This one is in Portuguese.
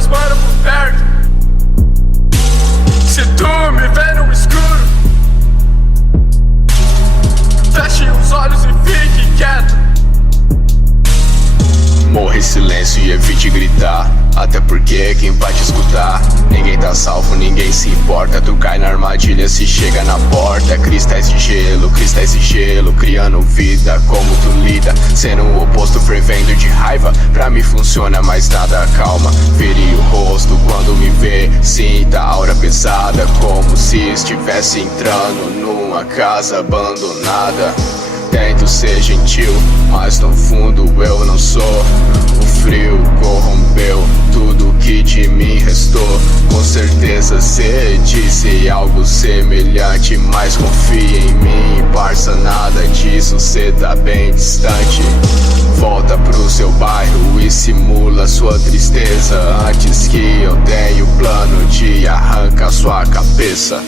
teus mano por perto. Se tu me vê no escuro, feche os olhos e fique quieto. Morra em silêncio e evite gritar, até porque quem vai te escutar? Ninguém tá salvo, ninguém se importa. Tu cai na armadilha se chega na porta. Cristais de gelo, criando vida. Como tu lida, sendo o oposto fervendo de raiva. Pra mim funciona, mas nada calma. Vire o rosto quando me vê, sinta a aura pesada, como se estivesse entrando numa casa abandonada. Tento ser gentil, mas no fundo eu não sou. O frio corrompeu tudo que de mim restou. Com certeza cê disse algo semelhante, mas confia em mim, parça, nada disso, cê tá bem distante. Volta pro seu bairro e simula sua tristeza, antes que eu tenha o plano de arrancar sua cabeça.